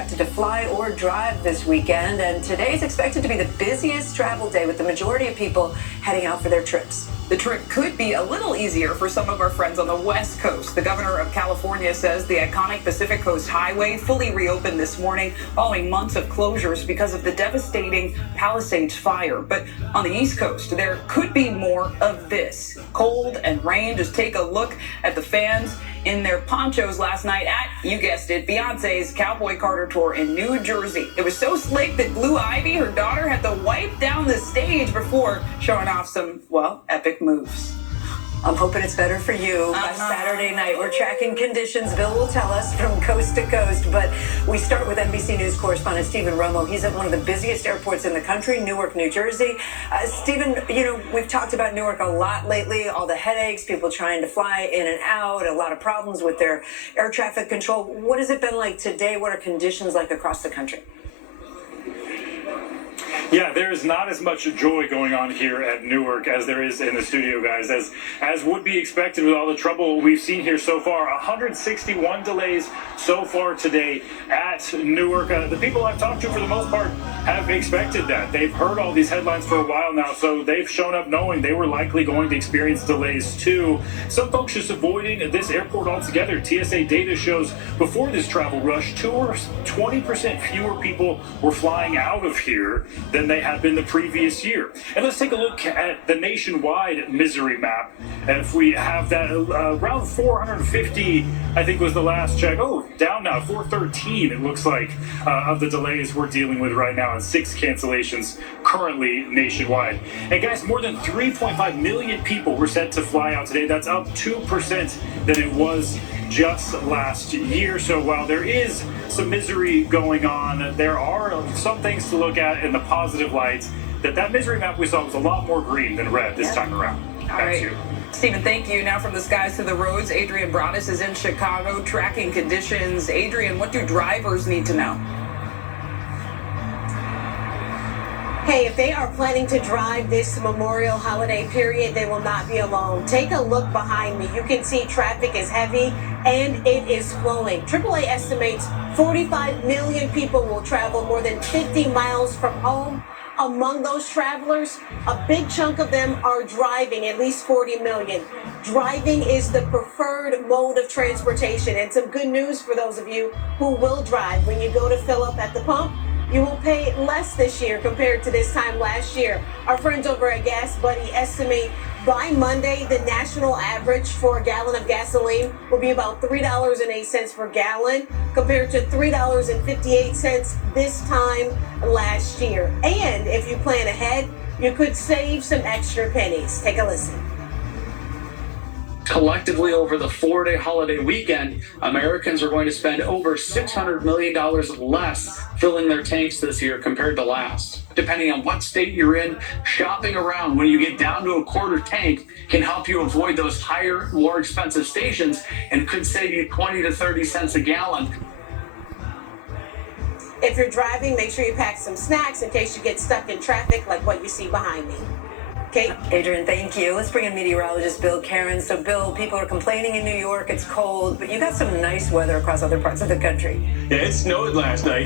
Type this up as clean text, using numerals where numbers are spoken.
expected to fly or drive this weekend, and today is expected to be the busiest travel day with the majority of people heading out for their trips. The trip could be a little easier for some of our friends on the West Coast. The governor of California says the iconic Pacific Coast Highway fully reopened this morning following months of closures because of the devastating Palisades fire. But on the East Coast, there could be more of this. Cold and rain. Just take a look at the fans in their ponchos last night at, you guessed it, Beyonce's Cowboy Carter tour in New Jersey. It was so slick that Blue Ivy, her daughter, had to wipe down the stage before showing off some, well, epic moves. I'm hoping it's better for you by Saturday night. We're tracking conditions. Bill will tell us from coast to coast. But we start with NBC News correspondent Stephen Romo. He's at one of the busiest airports in the country, Newark, New Jersey. Stephen, we've talked about Newark a lot lately, all the headaches, people trying to fly in and out, a lot of problems with their air traffic control. What has it been like today? What are conditions like across the country? Yeah, there is not as much joy going on here at Newark as there is in the studio, guys. As would be expected with all the trouble we've seen here so far, 161 delays so far today at Newark. The people I've talked to, for the most part, have expected that. They've heard all these headlines for a while now, so they've shown up knowing they were likely going to experience delays too. Some folks just avoiding this airport altogether. TSA data shows before this travel rush, 20% fewer people were flying out of here than they had been the previous year. And let's take a look at the nationwide misery map. And if we have that around 450, I think was the last check. Oh, down now, 413 it looks like of the delays we're dealing with right now, and 6 cancellations currently nationwide. And guys, more than 3.5 million people were set to fly out today. That's up 2% than it was just last year. So while there is some misery going on, there are some things to look at in the positive light. That misery map we saw was a lot more green than red this time around. All right. Stephen, thank you. Now from the skies to the roads, Adrian Broadus is in Chicago tracking conditions. Adrian, what do drivers need to know? Hey, if they are planning to drive this Memorial holiday period, they will not be alone. Take a look behind me. You can see traffic is heavy and it is flowing. AAA estimates 45 million people will travel more than 50 miles from home. Among those travelers, a big chunk of them are driving, at least 40 million. Driving is the preferred mode of transportation, and some good news for those of you who will drive. When you go to fill up at the pump, you will pay less this year compared to this time last year. Our friends over at Gas Buddy estimate by Monday, the national average for a gallon of gasoline will be about $3.08 per gallon compared to $3.58 this time last year. And if you plan ahead, you could save some extra pennies. Take a listen. Collectively, over the 4-day holiday weekend, Americans are going to spend over $600 million less filling their tanks this year compared to last. Depending on what state you're in, shopping around when you get down to a quarter tank can help you avoid those higher, more expensive stations and could save you 20 to 30 cents a gallon. If you're driving, make sure you pack some snacks in case you get stuck in traffic like what you see behind me. Kate? Adrian, thank you. Let's bring in meteorologist Bill Karen. So, Bill, people are complaining in New York, it's cold, but you got some nice weather across other parts of the country. Yeah, it snowed last night